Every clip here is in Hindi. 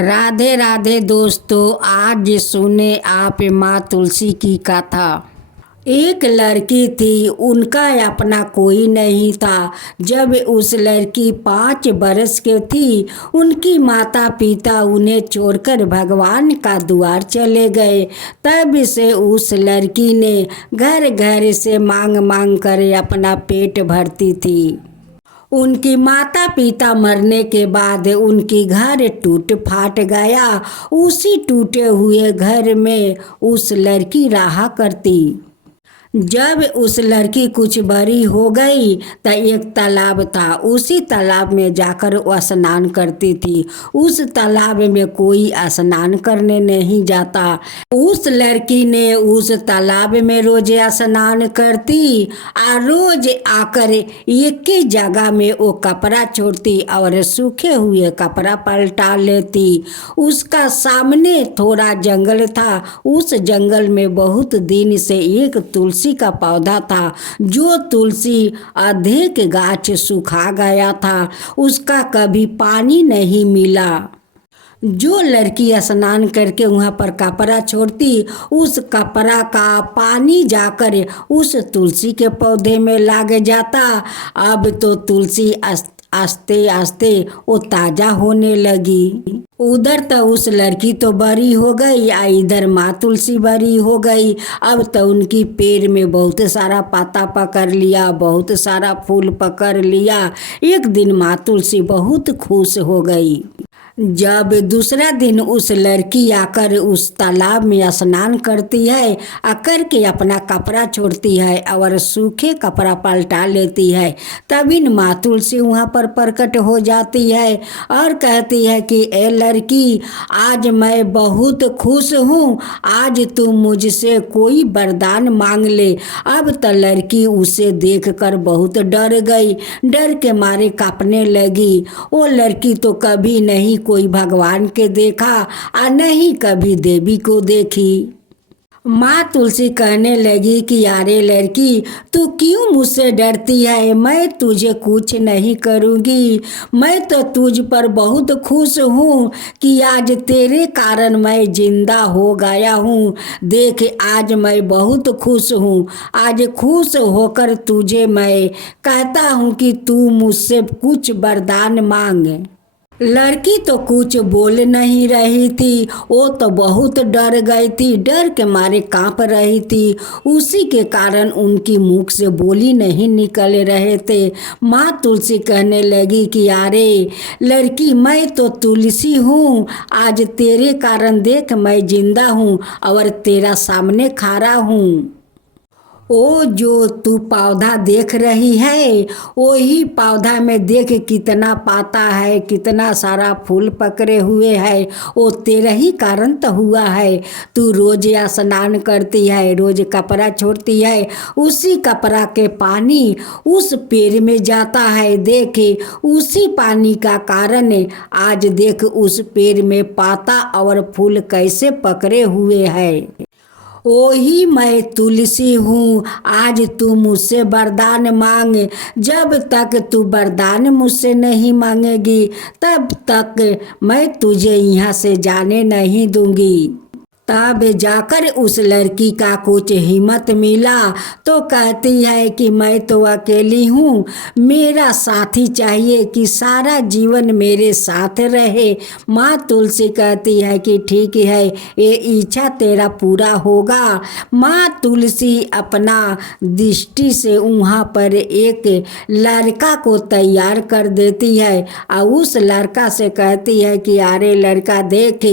राधे राधे दोस्तों, आज सुने आप माँ तुलसी की कथा। एक लड़की थी, उनका अपना कोई नहीं था। जब उस लड़की 5 बरस की थी, उनकी माता पिता उन्हें छोड़कर भगवान का द्वार चले गए। तब से उस लड़की ने घर घर से मांग मांग कर अपना पेट भरती थी। उनकी माता पिता मरने के बाद उनकी घर टूट फाट गया। उसी टूटे हुए घर में उस लड़की रहा करती। जब उस लड़की कुछ बड़ी हो गई तो एक तालाब था, उसी तालाब में जाकर वो स्नान करती थी। उस तालाब में कोई स्नान करने नहीं जाता। उस लड़की ने उस तालाब में रोज स्नान करती और रोज आकर एक ही जगह में वो कपड़ा छोड़ती और सूखे हुए कपड़ा पलटा लेती। उसका सामने थोड़ा जंगल था। उस जंगल में बहुत दिन से एक तुलसी का पौधा था। जो तुलसी अधिक गाछ सूखा गया था, उसका कभी पानी नहीं मिला। जो लड़की स्नान करके वहाँ पर कपड़ा छोड़ती, उस कपड़ा का पानी जाकर उस तुलसी के पौधे में लग जाता। अब तो तुलसी आस्ते आस्ते वो ताजा होने लगी। उधर तो उस लड़की तो बड़ी हो गई, इधर माँ तुलसी बड़ी हो गई। अब तो उनकी पेड़ में बहुत सारा पत्ता पकड़ लिया, बहुत सारा फूल पकड़ लिया। एक दिन माँ तुलसी बहुत खुश हो गई। जब दूसरा दिन उस लड़की आकर उस तालाब में स्नान करती है, आकर के अपना कपड़ा छोड़ती है और सूखे कपड़ा पलटा लेती है, तभी माँ तुलसी वहाँ पर प्रकट हो जाती है और कहती है कि ए लड़की, आज मैं बहुत खुश हूँ, आज तू मुझसे कोई वरदान मांग ले। अब तो लड़की उसे देखकर बहुत डर गई, डर के मारे कांपने लगी। वो लड़की तो कभी नहीं कोई भगवान के देखा और नहीं कभी देवी को देखी। माँ तुलसी कहने लगी कि यारे लड़की, तू क्यों मुझसे डरती है? मैं तुझे कुछ नहीं करूँगी। मैं तो तुझ पर बहुत खुश हूँ कि आज तेरे कारण मैं जिंदा हो गया हूँ। देख, आज मैं बहुत खुश हूँ। आज खुश होकर तुझे मैं कहता हूँ कि तू मुझसे कुछ वरदान मांग। लड़की तो कुछ बोल नहीं रही थी। वो तो बहुत डर गई थी, डर के मारे कांप रही थी। उसी के कारण उनकी मुख से बोली नहीं निकल रहे थे। माँ तुलसी कहने लगी कि अरे लड़की, मैं तो तुलसी हूँ। आज तेरे कारण देख मैं जिंदा हूँ और तेरा सामने खड़ा हूँ। ओ जो तू पौधा देख रही है, वही पौधा में देख कितना पाता है, कितना सारा फूल पकड़े हुए है। वो तेरा ही कारण तो हुआ है। तू रोज स्नान करती है, रोज कपड़ा छोड़ती है, उसी कपड़ा के पानी उस पेड़ में जाता है। देख, उसी पानी का कारण आज देख उस पेड़ में पाता और फूल कैसे पकड़े हुए है। वही मैं तुलसी हूँ। आज तू मुझसे वरदान मांग। जब तक तू वरदान मुझसे नहीं मांगेगी, तब तक मैं तुझे यहाँ से जाने नहीं दूंगी। तब जाकर उस लड़की का कुछ हिम्मत मिला तो कहती है कि मैं तो अकेली हूँ, मेरा साथी चाहिए कि सारा जीवन मेरे साथ रहे। माँ तुलसी कहती है कि ठीक है, ये इच्छा तेरा पूरा होगा। माँ तुलसी अपना दृष्टि से वहाँ पर एक लड़का को तैयार कर देती है और उस लड़का से कहती है कि अरे लड़का, देख,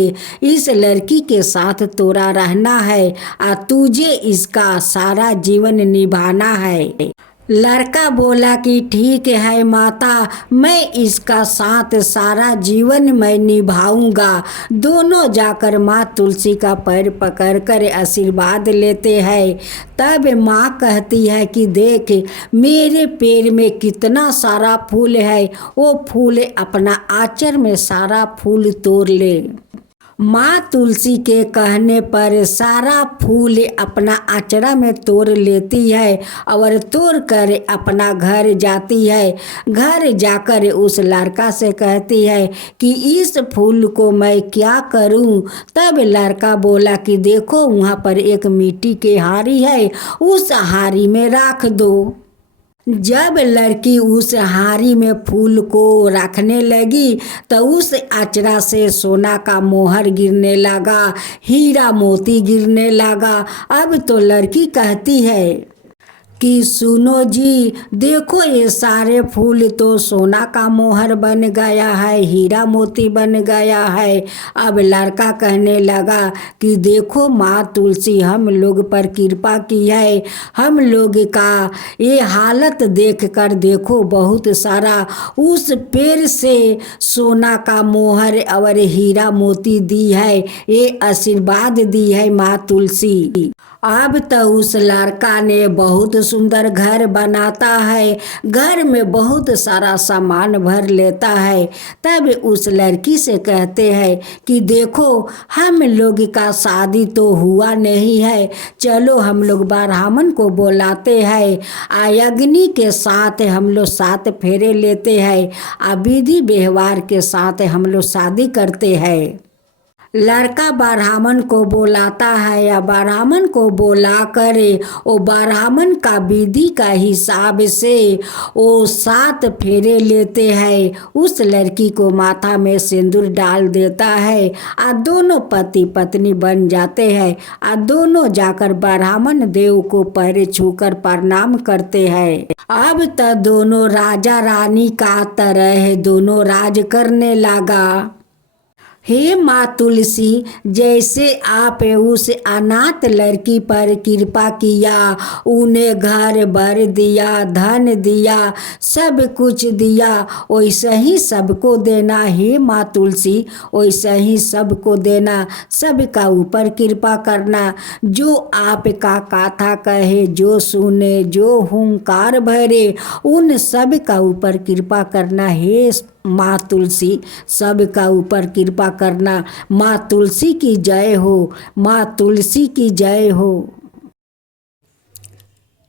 इस लड़की के साथ तोरा रहना है और तुझे इसका सारा जीवन निभाना है। लड़का बोला कि ठीक है माता, मैं इसका साथ सारा जीवन मैं निभाऊंगा। दोनों जाकर माँ तुलसी का पैर पकड़कर आशीर्वाद लेते हैं। तब माँ कहती है कि देख, मेरे पेड़ में कितना सारा फूल है, वो फूल अपना आंचल में सारा फूल तोड़ ले। माँ तुलसी के कहने पर सारा फूल अपना आचरा में तोड़ लेती है और तोड़ कर अपना घर जाती है। घर जाकर उस लड़का से कहती है कि इस फूल को मैं क्या करूं। तब लड़का बोला कि देखो वहाँ पर एक मिट्टी की हारी है, उस हारी में रख दो। जब लड़की उस हारी में फूल को रखने लगी तो उस अचरा से सोना का मोहर गिरने लगा, हीरा मोती गिरने लगा। अब तो लड़की कहती है कि सुनो जी, देखो ये सारे फूल तो सोना का मोहर बन गया है, हीरा मोती बन गया है। अब लड़का कहने लगा कि देखो माँ तुलसी हम लोग पर कृपा की है, हम लोग का ये हालत देख कर देखो बहुत सारा उस पेड़ से सोना का मोहर और हीरा मोती दी है, ये आशीर्वाद दी है माँ तुलसी। अब तो उस लड़का ने बहुत सुंदर घर बनाता है, घर में बहुत सारा सामान भर लेता है। तब उस लड़की से कहते हैं कि देखो हम लोग का शादी तो हुआ नहीं है, चलो हम लोग ब्राह्मण को बुलाते हैं, अग्नि के साथ हम लोग 7 फेरे लेते हैं, विधि व्यवहार के साथ हम लोग शादी करते हैं। लड़का ब्राह्मण को बुलाता है या ब्राह्मण को बुला कर वो ब्राह्मण का विधि का हिसाब से वो 7 फेरे लेते हैं। उस लड़की को माथा में सिंदूर डाल देता है और दोनों पति पत्नी बन जाते हैं और दोनों जाकर ब्राह्मण देव को पैर छूकर प्रणाम करते हैं। अब तो दोनों राजा रानी का तरह दोनों राज करने लगा। हे माँ तुलसी, जैसे आप उस अनाथ लड़की पर कृपा किया, उन्हें घर भर दिया, धन दिया, सब कुछ दिया, वैसे ही सबको देना। हे माँ तुलसी, वैसे ही सबको देना, सबका ऊपर कृपा करना। जो आपका कथा कहे, जो सुने, जो हुंकार भरे, उन सब का ऊपर कृपा करना। हे माँ तुलसी, सबका ऊपर कृपा करना। माँ तुलसी की जय हो, माँ तुलसी की जय हो।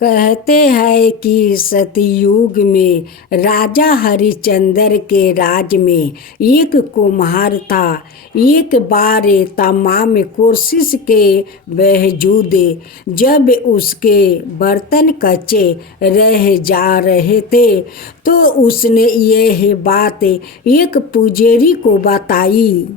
कहते हैं कि सतयुग में राजा हरिश्चंद्र के राज में एक कुम्हार था। एक बार तमाम कोशिश के बावजूद जब उसके बर्तन कच्चे रह जा रहे थे तो उसने यह बात एक पुजारी को बताई।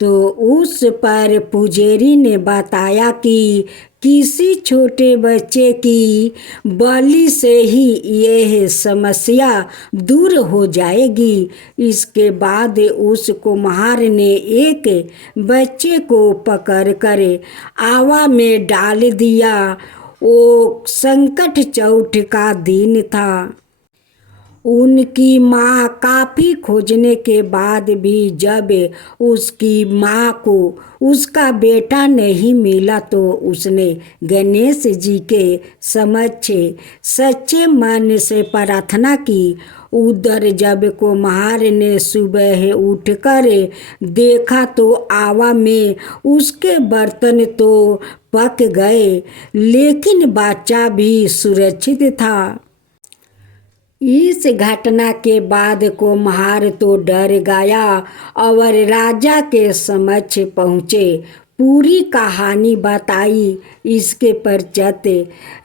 तो उस पर पुजारी ने बताया कि किसी छोटे बच्चे की बलि से ही यह समस्या दूर हो जाएगी। इसके बाद उस कुम्हार ने एक बच्चे को पकड़कर आवा में डाल दिया। वो संकट चौथ का दिन था। उनकी माँ काफ़ी खोजने के बाद भी जब उसकी माँ को उसका बेटा नहीं मिला तो उसने गणेश जी के समक्ष सच्चे मन से प्रार्थना की। उधर जब कुम्हार ने सुबह उठकर देखा तो आवा में उसके बर्तन तो पक गए लेकिन बच्चा भी सुरक्षित था। इस घटना के बाद कुम्हार तो डर गया और राजा के समक्ष पहुँचे, पूरी कहानी बताई। इसके पश्चात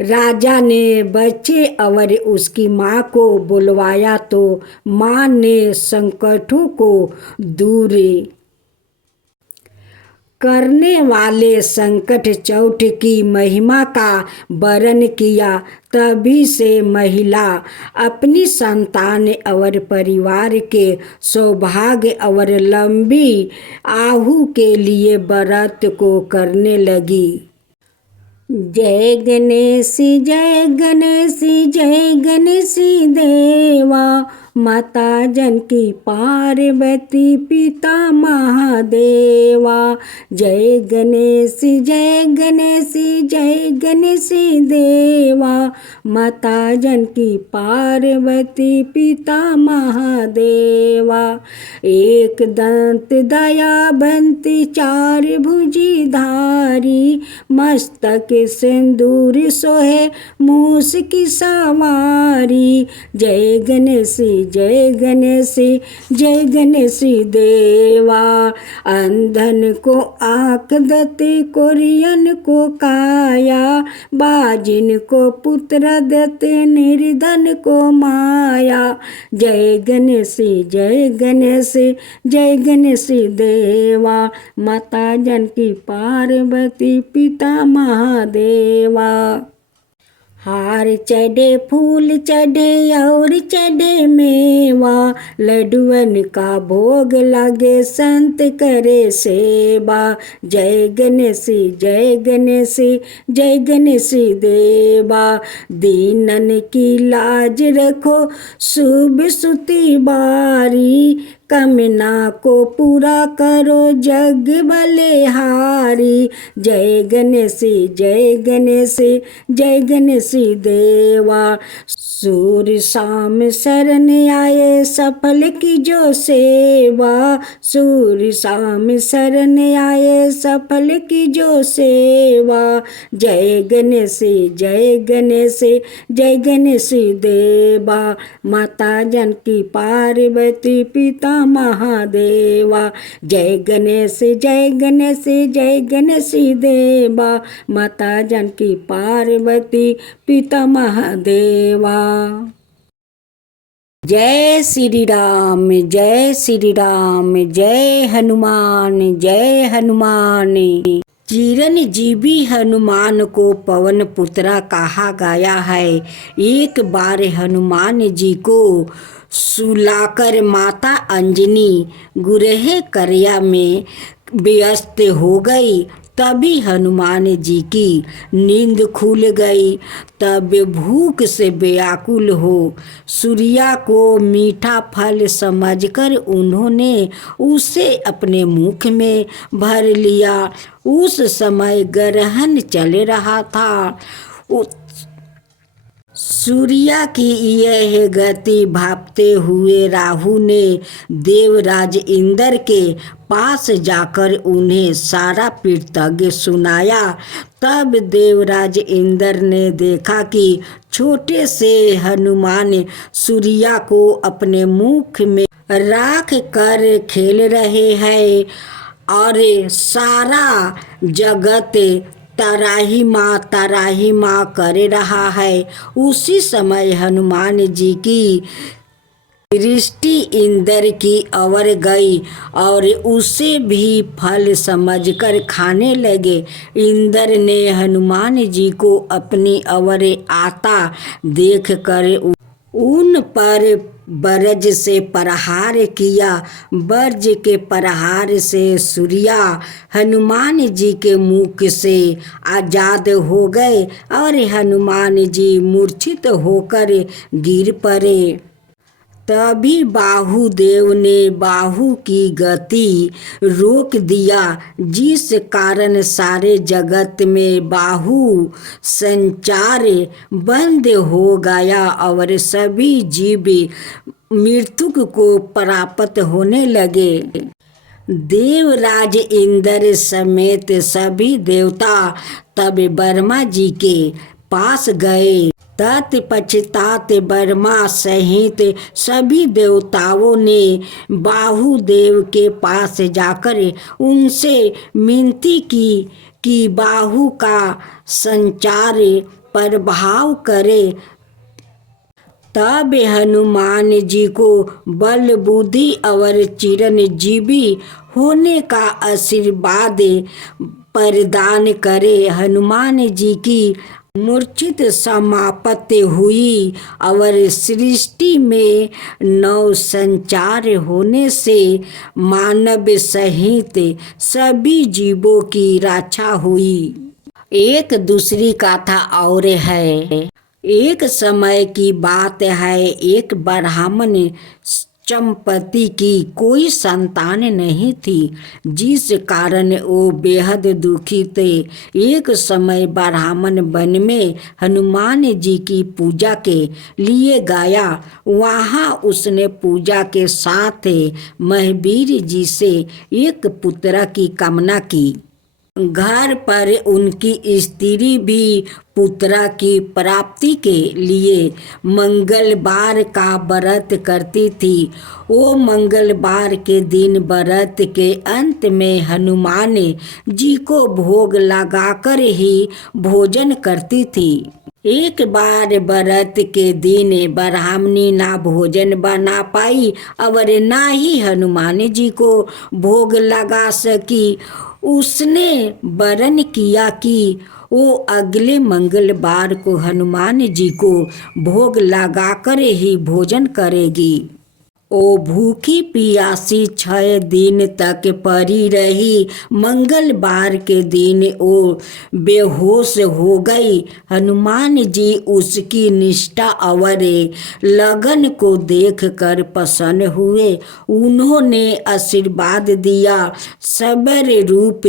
राजा ने बच्चे और उसकी माँ को बुलवाया तो माँ ने संकटों को दूर करने वाले संकट चौथ की महिमा का वर्णन किया। तभी से महिला अपनी संतान और परिवार के सौभाग्य और लंबी आयु के लिए व्रत को करने लगी। जय गणेश जय गणेश जय गणेश देवा, माता जानकी पार्वती पिता महादेवा। जय गणेश जय गणेश जय गणेश देवा। माता जानकी पार्वती पिता महादेवा। एक दंत दयाबंती चार भुजी धारी। मस्तक सिंदूर सोहे मूस की सवारी। जय गणेश जय गणेश जय गणेश देवा। अंधन को आँख देते कोरियन को काया। बाजिन को पुत्र देते निर्धन को माया। जय गणेश जय गणेश जय गणेश देवा। माता जानकी पार्वती पिता महादेवा। हार चढ़े फूल चढ़े और चढ़े मेवा। लड्डुअन का भोग लगे संत करे सेवा। जय गणेश जय गणेश जय गणेश देवा। दीनन की लाज रखो शुभ सुती बारी। कामना को पूरा करो जग बलिहारी। जय गणेश जय गणेश जय गणेश देवा। सूर्य शाम शरण आए सफल की जो सेवा। सूर्य शाम शरण आए सफल की जो सेवा। जय गणेश जय गणेश जय गणेश देवा। माता जानकी पार्वती पिता महादेवा। जय गणेश जय गणेश जय गणेश देवा। माता जानकी पार्वती पिता महादेवा। जय श्री राम जय श्री राम जय हनुमान जय हनुमान। चिरंजीवी हनुमान को पवन पुत्रा कहा गया है। एक बार हनुमान जी को सुलाकर माता अंजनी गुरहे करया में व्यस्त हो गई। तभी हनुमान जी की नींद खुल गई। तब भूख से व्याकुल हो सूर्या को मीठा फल समझकर उन्होंने उसे अपने मुख में भर लिया। उस समय ग्रहण चल रहा था। सूर्या की यह गति भापते हुए राहु ने देवराज इंद्र के पास जाकर उन्हें सारा वृत्तांत सुनाया। तब देवराज इंद्र ने देखा कि छोटे से हनुमान सूर्या को अपने मुख में राख कर खेल रहे हैं और सारा जगत तराही माँ कर रहा है। उसी समय हनुमान जी की दृष्टि इंद्र की ओर गई और उसे भी फल समझकर खाने लगे। इंद्र ने हनुमान जी को अपनी ओर आता देखकर उन पर बरज से प्रहार किया। बरज के प्रहार से सूर्या हनुमान जी के मुख से आजाद हो गए और हनुमान जी मूर्छित होकर गिर पड़े। तभी बाहुदेव ने बाहु की गति रोक दिया, जिस कारण सारे जगत में बाहु संचार बंद हो गया और सभी जीव मृत्यु को प्राप्त होने लगे। देवराज इंद्र समेत सभी देवता तब ब्रह्मा जी के पास गए। तत्पश्चात ब्रह्मा सहित सभी देवताओं ने बाहुदेव के पास जाकर उनसे विनती की कि बाहु का संचार प्रभाव करे। तब हनुमान जी को बल बुद्धि और चिरंजीवी होने का आशीर्वाद प्रदान करे। हनुमान जी की मूर्छित समाप्ति हुई और सृष्टि में नव संचार होने से मानव सहित सभी जीवों की रक्षा हुई। एक दूसरी कथा और है। एक समय की बात है, एक ब्राह्मण चंपति की कोई संतान नहीं थी, जिस कारण वो बेहद दुखी थे। एक समय ब्राह्मण वन में हनुमान जी की पूजा के लिए गया। वहाँ उसने पूजा के साथ महावीर जी से एक पुत्र की कामना की। घर पर उनकी स्त्री भी पुत्र की प्राप्ति के लिए मंगलवार का व्रत करती थी। वो मंगलवार के दिन व्रत के अंत में हनुमान जी को भोग लगाकर ही भोजन करती थी। एक बार व्रत के दिन ब्राह्मणी ना भोजन बना पाई और ना ही हनुमान जी को भोग लगा सकी। उसने वरण किया कि वो अगले मंगलवार को हनुमान जी को भोग लगाकर ही भोजन करेगी। ओ भूखी प्यासी 6 दिन तक पड़ी रही। मंगलवार के दिन वो बेहोश हो गई। हनुमान जी उसकी निष्ठा और लगन को देखकर प्रसन्न हुए। उन्होंने आशीर्वाद दिया। सबर रूप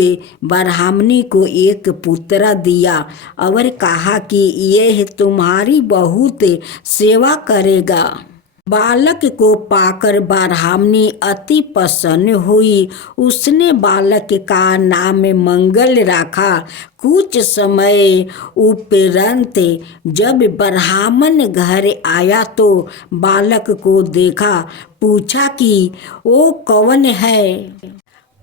ब्राह्मणी को एक पुत्र दिया और कहा कि यह तुम्हारी बहुत सेवा करेगा। बालक को पाकर ब्राह्मणी अति प्रसन्न हुई। उसने बालक का नाम मंगल रखा। कुछ समय उपरांत जब ब्राह्मण घर आया तो बालक को देखा। पूछा कि वो कौन है।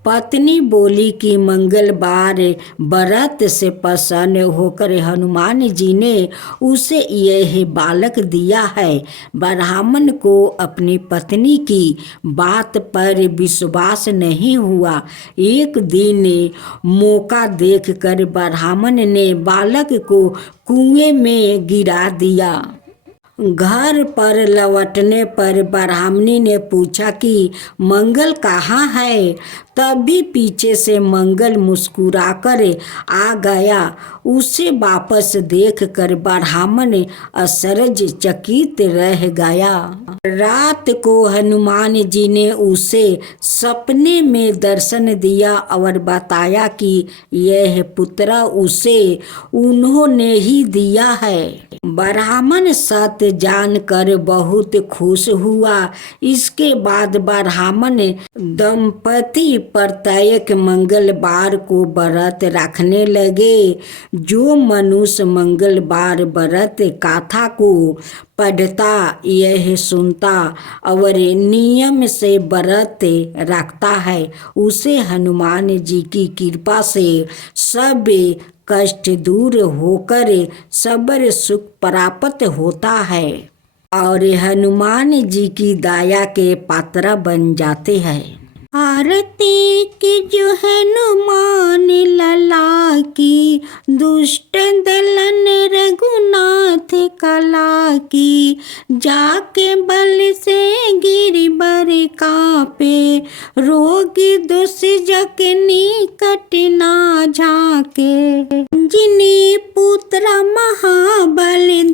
पत्नी बोली कि मंगलवार व्रत से प्रसन्न होकर हनुमान जी ने उसे यह बालक दिया है। ब्राह्मण को अपनी पत्नी की बात पर विश्वास नहीं हुआ। एक दिन मौका देखकर ब्राह्मण ने बालक को कुएं में गिरा दिया। घर पर लौटने पर ब्राह्मणी ने पूछा कि मंगल कहाँ है। तभी पीछे से मंगल मुस्कुराकर आ गया। उसे वापस देखकर ब्राह्मण आश्चर्यचकित रह गया। रात को हनुमान जी ने उसे सपने में दर्शन दिया और बताया कि यह पुत्र उसे उन्होंने ही दिया है। ब्राह्मण सत्य जानकर बहुत खुश हुआ। इसके बाद ब्राह्मण दंपति प्रत्येक मंगलवार को व्रत रखने लगे। जो मनुष्य मंगलवार व्रत कथा को पढ़ता, यह सुनता और नियम से व्रत रखता है, उसे हनुमान जी की कृपा से सब कष्ट दूर होकर सबर सुख प्राप्त होता है और हनुमान जी की दया के पात्र बन जाते हैं। आरती की जो हनुमान लला की, दुष्ट दलन रघुनाथ कला की। जाके बल से गिरिबर कापे, रोगी दुष जग निकट ना झाके। जिनी पुत्र महाबलदाई,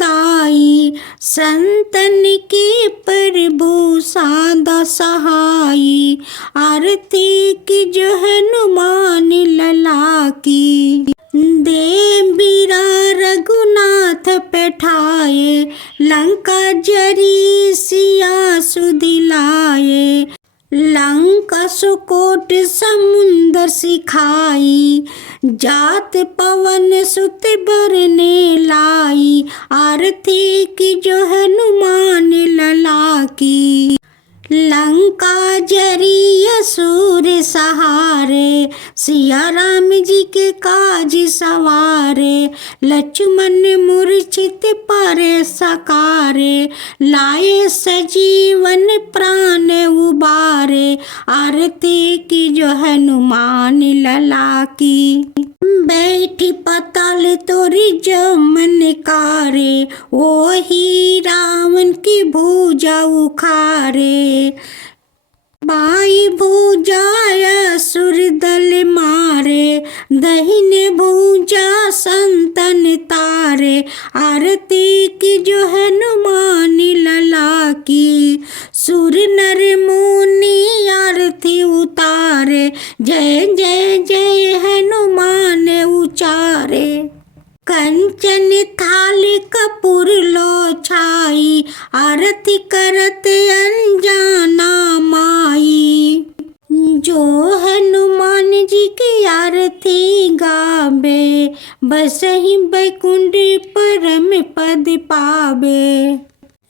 संतन की प्रभु सादा सहाई। आरती की जो हनुमान लला की, देवीरा रघुनाथ बैठाए। लंका जरी सिया सुदिलाए, लंका सुकोट समुंदर सिखाई। जात पवन सुत बरने लाई, आरती की जो हनुमान लला की। लंका जरी असुर सहारे, सिया राम जी के काज सवारे। लक्ष्मण मूर्छित परे सकारे, लाए सजीवन प्राण उबारे। आरती की जो हनुमान लला की। बैठी पताल तोरी जमन कारे, ओही रावण की भुजा उखारे। बाई भुजाय सुरदल मारे, दहिने भुजा संतन तारे। आरती की जो हनुमान लला की, सुर नर मुनि आरती उतारे। जय जय जय हनुमान उचारे। कंचन थाली कपूर लो छाई, आरती करत अनजाना माई। जो हनुमान जी की आरती गावे, बस ही बैकुंठ परम पद पावे।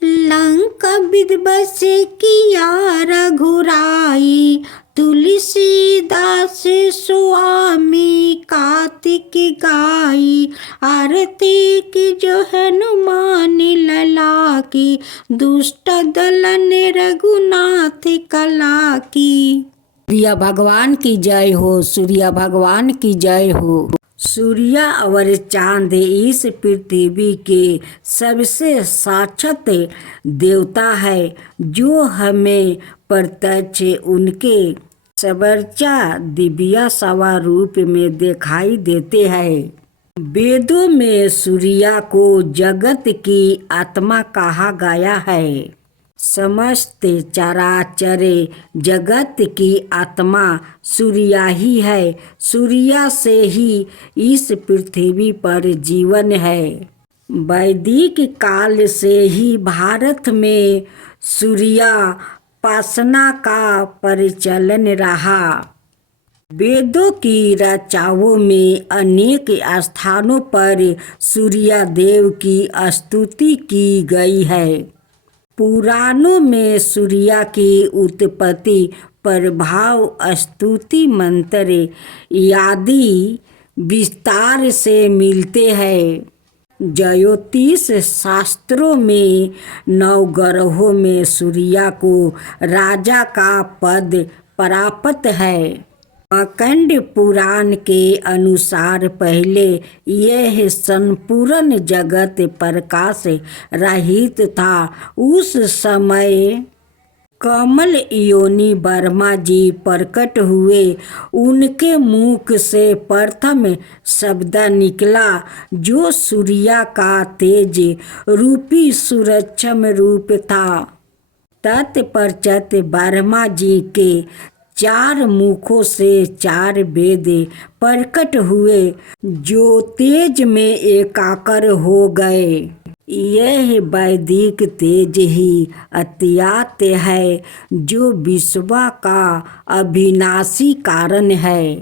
लंका विध्वंस किया रघुराई, तुलसीदास स्वामी कार्तिक गाई। आरती की जो हनुमान लला की, दुष्ट दलन रघुनाथ कला की। सूर्य भगवान की जय हो, सूर्य भगवान की जय हो। सूर्य और चांद इस पृथ्वी के सबसे साक्षात देवता है, जो हमें प्रत्यक्ष उनके सर्वोच्च दिव्य स्वरूप में दिखाई देते हैं। वेदों में सूर्य को जगत की आत्मा कहा गया है। समस्त चराचर जगत की आत्मा सूर्य ही है। सूर्य से ही इस पृथ्वी पर जीवन है। वैदिक काल से ही भारत में सूर्योपासना का प्रचलन रहा। वेदों की रचनाओं में अनेक स्थानों पर सूर्य देव की स्तुति की गई है। पुराणों में सूर्य की उत्पत्ति, प्रभाव, स्तुति मंत्र आदि विस्तार से मिलते हैं। ज्योतिष शास्त्रों में नवग्रहों में सूर्य को राजा का पद प्राप्त है। मार्कंड पुराण के अनुसार पहले यह संपूर्ण जगत प्रकाश रहित था। उस समय कमल योनि ब्रह्मा जी प्रकट हुए। उनके मुख से प्रथम शब्द निकला, जो सूर्य का तेज रूपी सूक्ष्म रूप था। तत्पश्चात ब्रह्मा जी के 4 मुखों से 4 वेद प्रकट हुए, जो तेज में एकाकार हो गए। यह वैदिक तेज ही अत्यात्म है, जो विश्व का अविनाशी कारण है।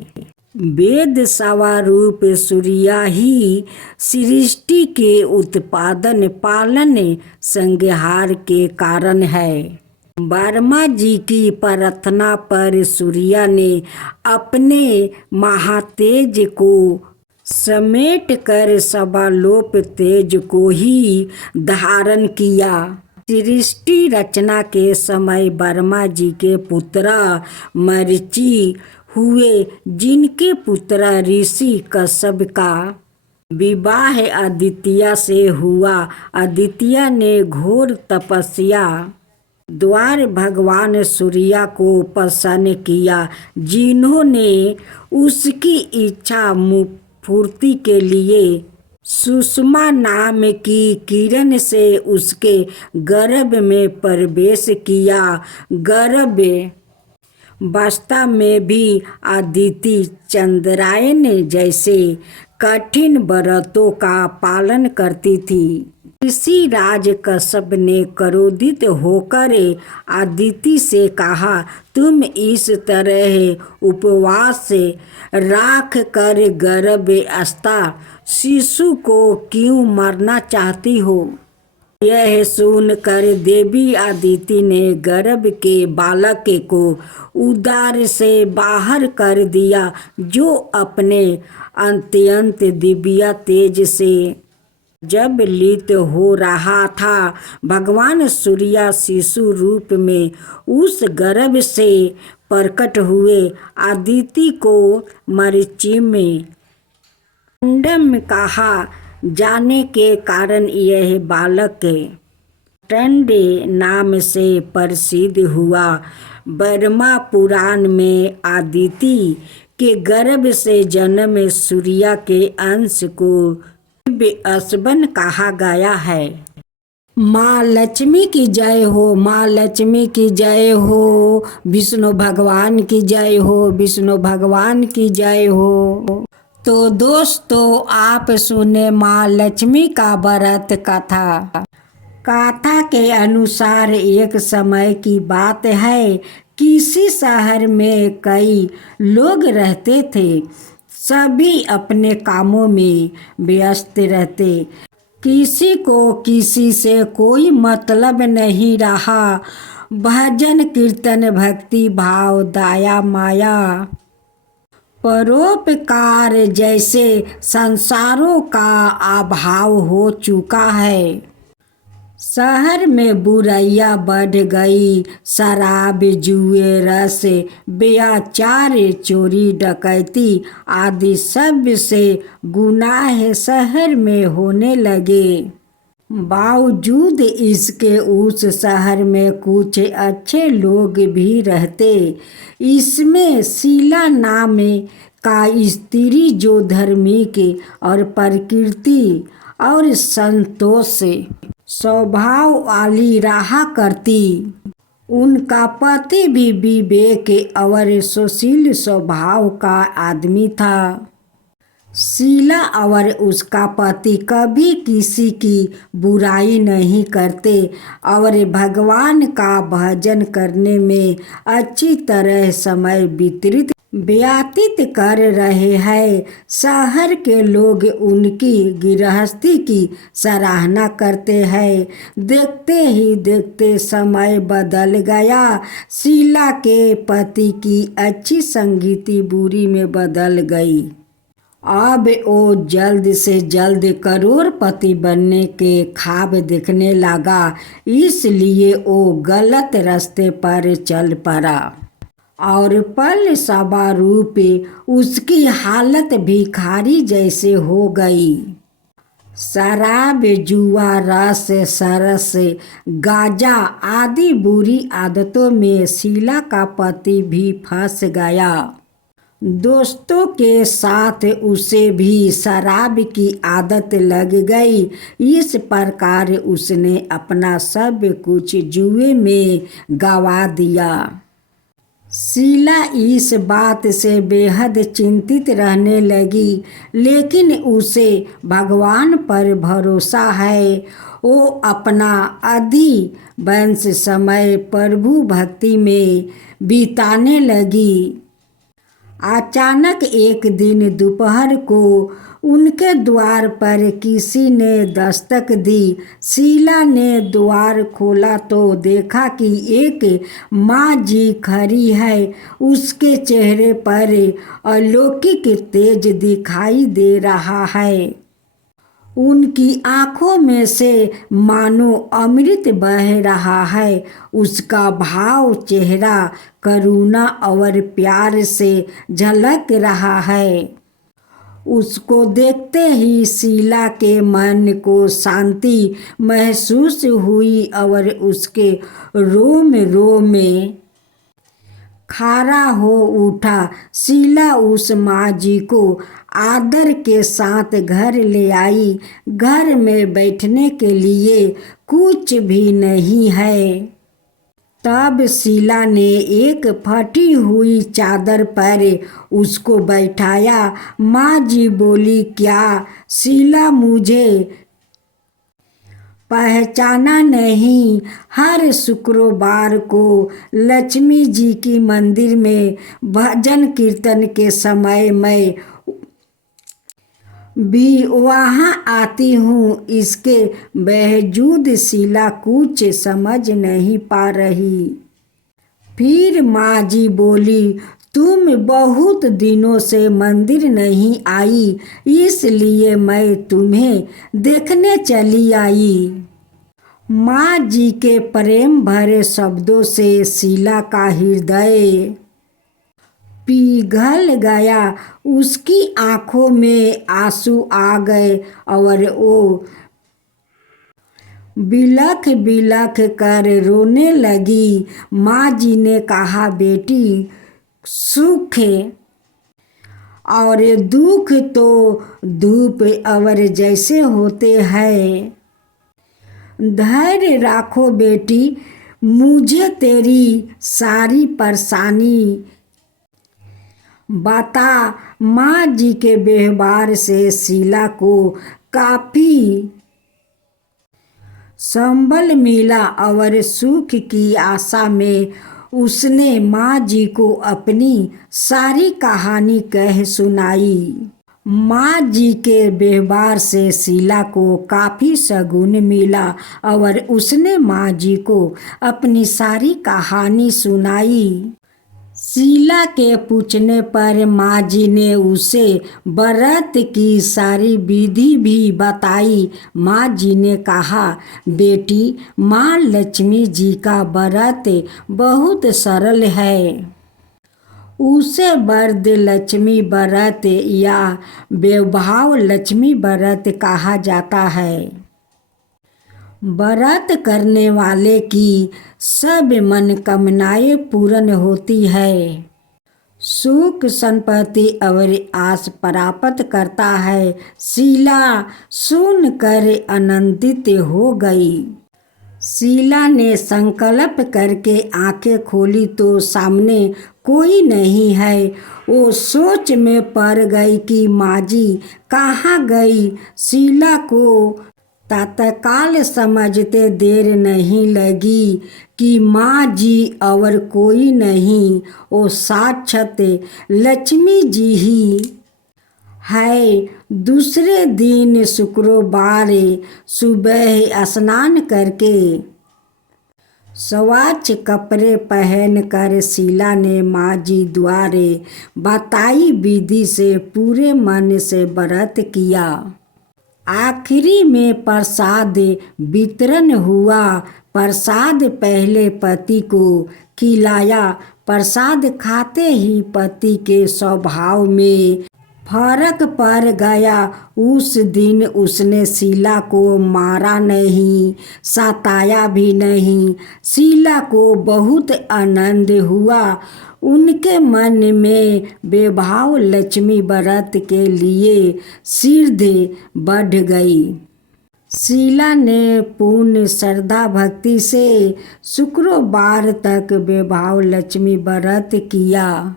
वेद स्वरूप सूर्य ही सृष्टि के उत्पादन, पालन, संहार के कारण है। ब्रह्मा जी की प्रार्थना पर सूर्य ने अपने महातेज को समेट कर सर्वलोक तेज को ही धारण किया। सृष्टि रचना के समय ब्रह्मा जी के पुत्र मरीचि हुए, जिनके पुत्र ऋषि कश्यप का विवाह आदित्य से हुआ। आदित्य ने घोर तपस्या द्वारा भगवान सूर्य को प्रसन्न किया, जिन्होंने उसकी इच्छा पूर्ति के लिए सुषमा नाम की किरण से उसके गर्भ में प्रवेश किया। गर्भ वास्तव में भी अदिति चंद्रायन जैसे कठिन व्रतों का पालन करती थी। ऋषि राज कश्यप ने क्रोधित होकर अदिति से कहा, तुम इस तरह उपवास राख कर गर्भस्थ शिशु को क्यों मारना चाहती हो। यह सुनकर देवी अदिति ने गर्भ के बालक को उदर से बाहर कर दिया, जो अपने अत्यंत दिव्य तेज से जब लीत हो रहा था। भगवान सूर्य शिशु रूप में उस गर्भ से प्रकट हुए। अदिति को मरीचि में अंडम कहा जाने के कारण यह बालक टंडे नाम से प्रसिद्ध हुआ। ब्रह्मा पुराण में आदिति के गर्भ से जन्म सूर्य के अंश को दिव्य कहा गया है। माँ लक्ष्मी की जय हो, माँ लक्ष्मी की जय हो, विष्णु भगवान की जय हो, विष्णु भगवान की जय हो। तो दोस्तों, आप सुने माँ लक्ष्मी का व्रत कथा। कथा के अनुसार एक समय की बात है, किसी शहर में कई लोग रहते थे। सभी अपने कामों में व्यस्त रहते, किसी को किसी से कोई मतलब नहीं रहा। भजन कीर्तन भक्ति भाव दया माया परोपकार जैसे संसारों का अभाव हो चुका है। शहर में बुराइयां बढ़ गई। शराब जुए रस व्यभिचार चोरी डकैती आदि सब से गुनाह शहर में होने लगे। बावजूद इसके उस शहर में कुछ अच्छे लोग भी रहते। इसमें शीला नाम का स्त्री जो धार्मिक और प्रकृति और संतोष स्वभाव वाली रहा करती। उनका पति भी विवेक और सुशील स्वभाव का आदमी था। शीला और उसका पति कभी किसी की बुराई नहीं करते और भगवान का भजन करने में अच्छी तरह समय व्यतीत कर रहे हैं। शहर के लोग उनकी गृहस्थी की सराहना करते हैं। देखते ही देखते समय बदल गया। शीला के पति की अच्छी संगति बुरी में बदल गई। अब वो जल्द से जल्द करोड़पति बनने के ख्वाब देखने लगा, इसलिए वो गलत रास्ते पर चल पड़ा और पल रूप उसकी हालत भिखारी जैसे हो गई। शराब जुआ रस सरस गांजा आदि बुरी आदतों में शीला का पति भी फंस गया। दोस्तों के साथ उसे भी शराब की आदत लग गई। इस प्रकार उसने अपना सब कुछ जुए में गंवा दिया। शीला इस बात से बेहद चिंतित रहने लगी, लेकिन उसे भगवान पर भरोसा है। वो अपना अधिकांश समय प्रभु भक्ति में बिताने लगी। अचानक एक दिन दोपहर को उनके द्वार पर किसी ने दस्तक दी। शीला ने द्वार खोला तो देखा कि एक माँ जी खड़ी है। उसके चेहरे पर अलौकिक तेज दिखाई दे रहा है। उनकी आंखों में से मानो अमृत बह रहा है। उसका भाव चेहरा करुणा और प्यार से झलक रहा है। उसको देखते ही शीला के मन को शांति महसूस हुई और उसके रोम रोम में खड़ा हो उठा। शीला उस माँ जी को आदर के साथ घर ले आई। घर में बैठने के लिए कुछ भी नहीं है। तब शीला ने एक फटी हुई चादर पर उसको बैठाया। माँ जी बोली, क्या शीला मुझे पहचाना नहीं? हर शुक्रवार को लक्ष्मी जी की मंदिर में भजन कीर्तन के समय मैं भी वहाँ आती हूँ। इसके बावजूद शीला कुछ समझ नहीं पा रही। फिर माँ जी बोली, तुम बहुत दिनों से मंदिर नहीं आई, इसलिए मैं तुम्हें देखने चली आई। माँ जी के प्रेम भरे शब्दों से शीला का हृदय पिघल गया। उसकी आंखों में आंसू आ गए और वो बिलख बिलख कर रोने लगी। माँ जी ने कहा, बेटी सुख और दुख तो धूप और जैसे होते हैं। धैर्य रखो बेटी, मुझे तेरी सारी परेशानी बता। माँ जी के व्यवहार से शीला को काफ़ी संबल मिला और सुख की आशा में उसने माँ जी को अपनी सारी कहानी कह सुनाई। माँ जी के व्यवहार से शीला को काफ़ी शगुन मिला और उसने माँ जी को अपनी सारी कहानी सुनाई। शीला के पूछने पर माँ जी ने उसे व्रत की सारी विधि भी बताई। माँ जी ने कहा, बेटी माँ लक्ष्मी जी का व्रत बहुत सरल है। उसे वरद लक्ष्मी व्रत या वैभव लक्ष्मी व्रत कहा जाता है। व्रत करने वाले की सब मनोकामनाएं पूर्ण होती है। सुख संपत्ति और आस प्राप्त करता है। शीला सुनकर आनंदित हो गई। शीला ने संकल्प करके आंखें खोली तो सामने कोई नहीं है। वो सोच में पड़ गई कि माँ जी कहाँ गई। शीला को तत्काल समझते देर नहीं लगी कि माँ जी और कोई नहीं, वो साक्षात लक्ष्मी जी ही है। दूसरे दिन शुक्रवार सुबह स्नान करके स्वच्छ कपड़े पहनकर शीला ने माँ जी द्वारे बताई विधि से पूरे मन से व्रत किया। आखिरी में प्रसाद वितरण हुआ। प्रसाद पहले पति को खिलाया। प्रसाद खाते ही पति के स्वभाव में फर्क पड़ गया। उस दिन उसने शीला को मारा नहीं, सताया भी नहीं। शीला को बहुत आनंद हुआ। उनके मन में वैभव लक्ष्मी व्रत के लिए श्रद्धा बढ़ गई। शीला ने पूर्ण श्रद्धा भक्ति से शुक्रवार तक वैभव लक्ष्मी व्रत किया।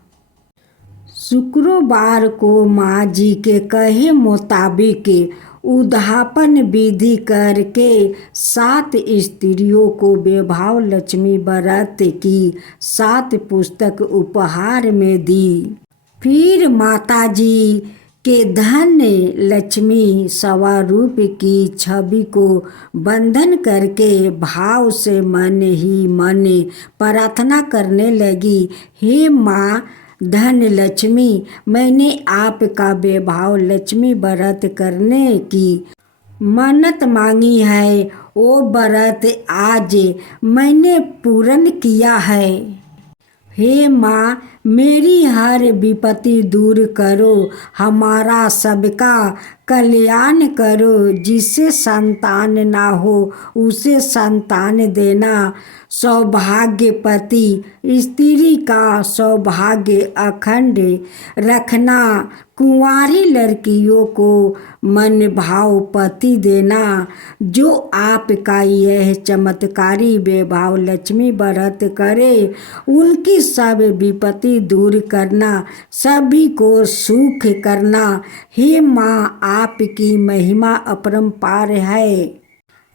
शुक्रवार को माँ जी के कहे मुताबिक उद्यापन विधि करके 7 स्त्रियों को वैभव लक्ष्मी व्रत की 7 पुस्तक उपहार में दी। फिर माता जी के धन लक्ष्मी स्वरूप की छवि को वंदन करके भाव से मन ही मन प्रार्थना करने लगी, हे माँ धन लक्ष्मी, मैंने आपका वैभव लक्ष्मी व्रत करने की मन्नत मांगी है। वो व्रत आज मैंने पूर्ण किया है। हे माँ, मेरी हर विपत्ति दूर करो, हमारा सबका कल्याण करो। जिसे संतान ना हो उसे संतान देना। सौभाग्यपति स्त्री का सौभाग्य अखंड रखना। कुंवारी लड़कियों को मन भाव पति देना। जो आपका यह चमत्कारी वैभव लक्ष्मी व्रत करे उनकी सब विपत्ति दूर करना, सभी को सुख करना। हे माँ, आपकी महिमा अपरंपार है।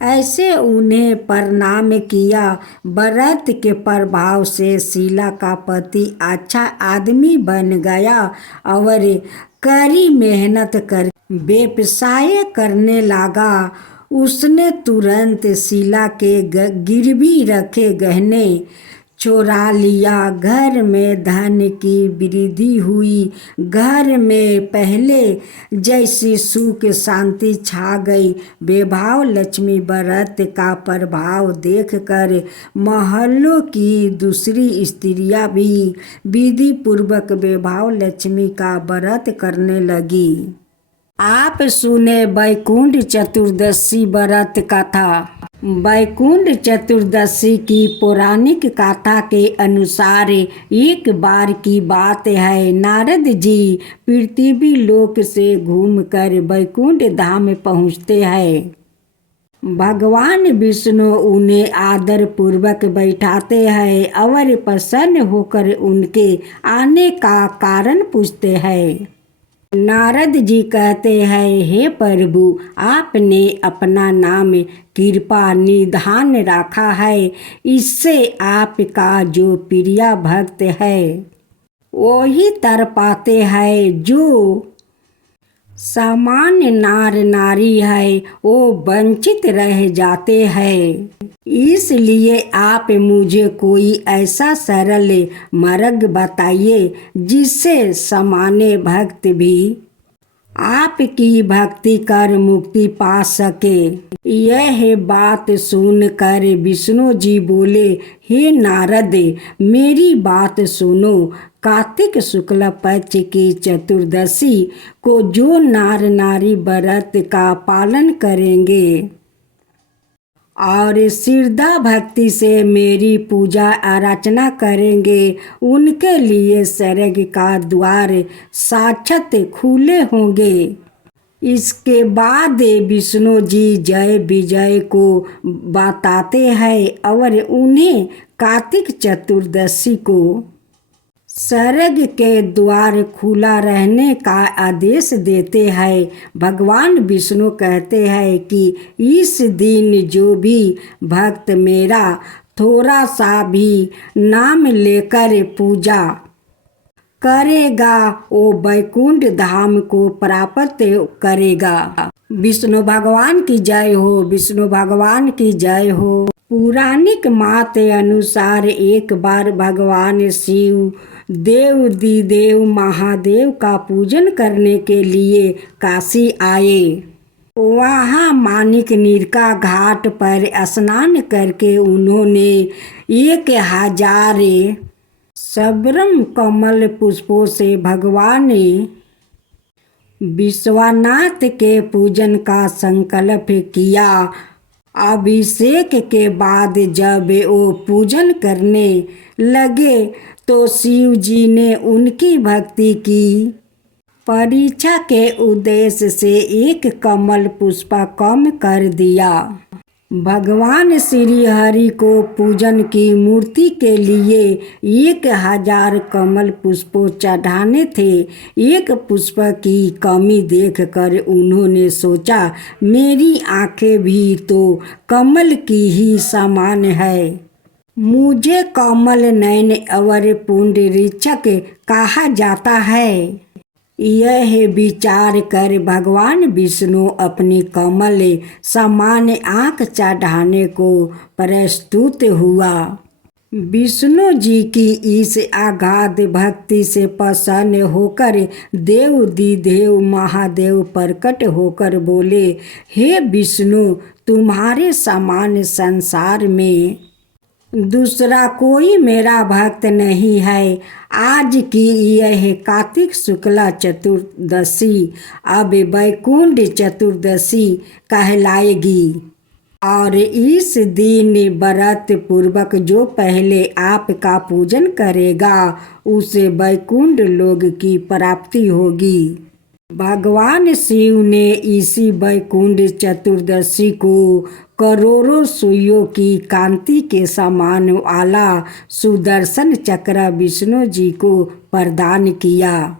ऐसे उन्हें प्रणाम किया। व्रत के प्रभाव से शीला का पति अच्छा आदमी बन गया और कड़ी मेहनत कर व्यवसाय करने लगा। उसने तुरंत शीला के गिरवी रखे गहने चुरा लिया। घर में धन की वृद्धि हुई। घर में पहले जैसी सुख शांति छा गई। वैभव लक्ष्मी व्रत का प्रभाव देखकर मोहल्लों की दूसरी स्त्रियां भी विधि पूर्वक वैभव लक्ष्मी का व्रत करने लगी। आप सुने वैकुंठ चतुर्दशी व्रत कथा। वैकुंठ चतुर्दशी की पौराणिक कथा के अनुसार एक बार की बात है, नारद जी पृथ्वी लोक से घूमकर वैकुंठ धाम पहुँचते हैं। भगवान विष्णु उन्हें आदर पूर्वक बैठाते हैं और प्रसन्न होकर उनके आने का कारण पूछते हैं। नारद जी कहते हैं, हे प्रभु, आपने अपना नाम कृपा निधान रखा है, इससे आपका जो प्रिय भक्त है वही तर पाते हैं। जो सामान्य नार नारी है वो वंचित रह जाते हैं। इसलिए आप मुझे कोई ऐसा सरल मार्ग बताइए जिससे सामान्य भक्त भी आपकी भक्ति कर मुक्ति पा सके। यह बात सुनकर विष्णु जी बोले, हे नारद, मेरी बात सुनो। कार्तिक शुक्ल पक्ष की चतुर्दशी को जो नार नारी व्रत का पालन करेंगे और श्रद्धा भक्ति से मेरी पूजा अर्चना करेंगे, उनके लिए स्वर्ग का द्वार साक्षात खुले होंगे। इसके बाद विष्णु जी जय विजय को बताते हैं और उन्हें कार्तिक चतुर्दशी को स्वर्ग के द्वार खुला रहने का आदेश देते हैं। भगवान विष्णु कहते हैं कि इस दिन जो भी भक्त मेरा थोड़ा सा भी नाम लेकर पूजा करेगा वो वैकुंठ धाम को प्राप्त करेगा। विष्णु भगवान की जय हो, विष्णु भगवान की जय हो। पौराणिक मत अनुसार एक बार भगवान शिव देव महादेव का पूजन करने के लिए काशी आए। वहाँ माणिकनिर का घाट पर स्नान करके उन्होंने 1000 सबरम कमल पुष्पों से भगवान विश्वनाथ के पूजन का संकल्प किया। अभिषेक के बाद जब वो पूजन करने लगे तो शिव जी ने उनकी भक्ति की परीक्षा के उद्देश्य से एक कमल पुष्प कम कर दिया। भगवान श्री हरि को पूजन की मूर्ति के लिए 1000 कमल पुष्पों चढ़ाने थे। एक पुष्प की कमी देखकर उन्होंने सोचा, मेरी आंखें भी तो कमल की ही समान है, मुझे कमल नयन और पुंडरीक्षक कहा जाता है। यह विचार कर भगवान विष्णु अपनी कमल समान आँख चढ़ाने को प्रस्तुत हुआ। विष्णु जी की इस अगाध भक्ति से प्रसन्न होकर देव महादेव प्रकट होकर बोले, हे विष्णु, तुम्हारे समान संसार में दूसरा कोई मेरा भक्त नहीं है। आज की यह कार्तिक शुक्ला चतुर्दशी अब वैकुंठ चतुर्दशी कहलाएगी और इस दिन व्रत पूर्वक जो पहले आपका पूजन करेगा उसे वैकुंठ लोक की प्राप्ति होगी। भगवान शिव ने इसी वैकुंठ चतुर्दशी को करोड़ों सुइयों की कांति के समान वाला सुदर्शन चक्र विष्णु जी को प्रदान किया।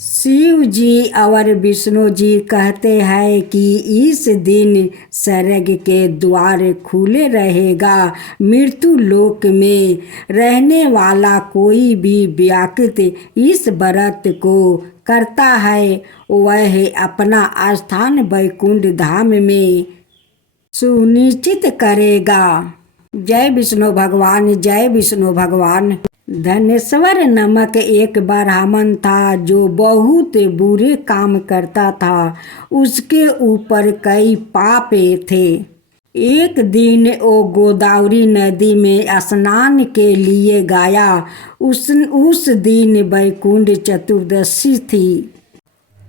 शिव जी और विष्णु जी कहते हैं कि इस दिन स्वर्ग के द्वार खुले रहेगा। मृत्यु लोक में रहने वाला कोई भी व्यक्ति इस व्रत को करता है वह अपना स्थान वैकुंठ धाम में सुनिश्चित करेगा। जय विष्णु भगवान, जय विष्णु भगवान। धनेश्वर नामक एक ब्राह्मण था जो बहुत बुरे काम करता था। उसके ऊपर कई पाप थे। एक दिन वो गोदावरी नदी में स्नान के लिए गया। उस दिन वैकुंठ चतुर्दशी थी।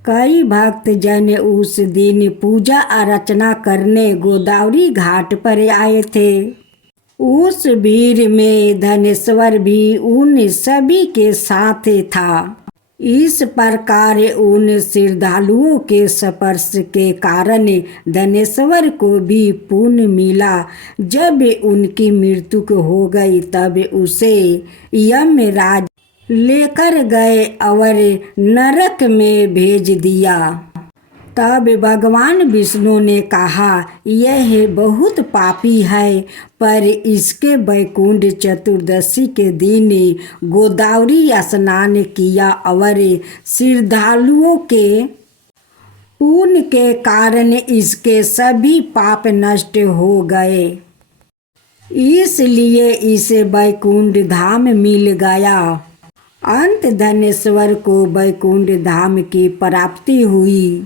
कई भक्त जन उस दिन पूजा अर्चना करने गोदावरी घाट पर आए थे। उस भीड़ में धनेश्वर भी उन सभी के साथ था। इस प्रकार उन श्रद्धालुओं के स्पर्श के कारण धनेश्वर को भी पुण्य मिला। जब उनकी मृत्यु हो गई तब उसे यमराज लेकर गए और नरक में भेज दिया। तब भगवान विष्णु ने कहा, यह बहुत पापी है, पर इसके वैकुंठ चतुर्दशी के दिन गोदावरी स्नान किया और श्रद्धालुओं के पुण्य के कारण इसके सभी पाप नष्ट हो गए, इसलिए इसे वैकुंठ धाम मिल गया। अंत धनेश्वर को वैकुंठ धाम की प्राप्ति हुई।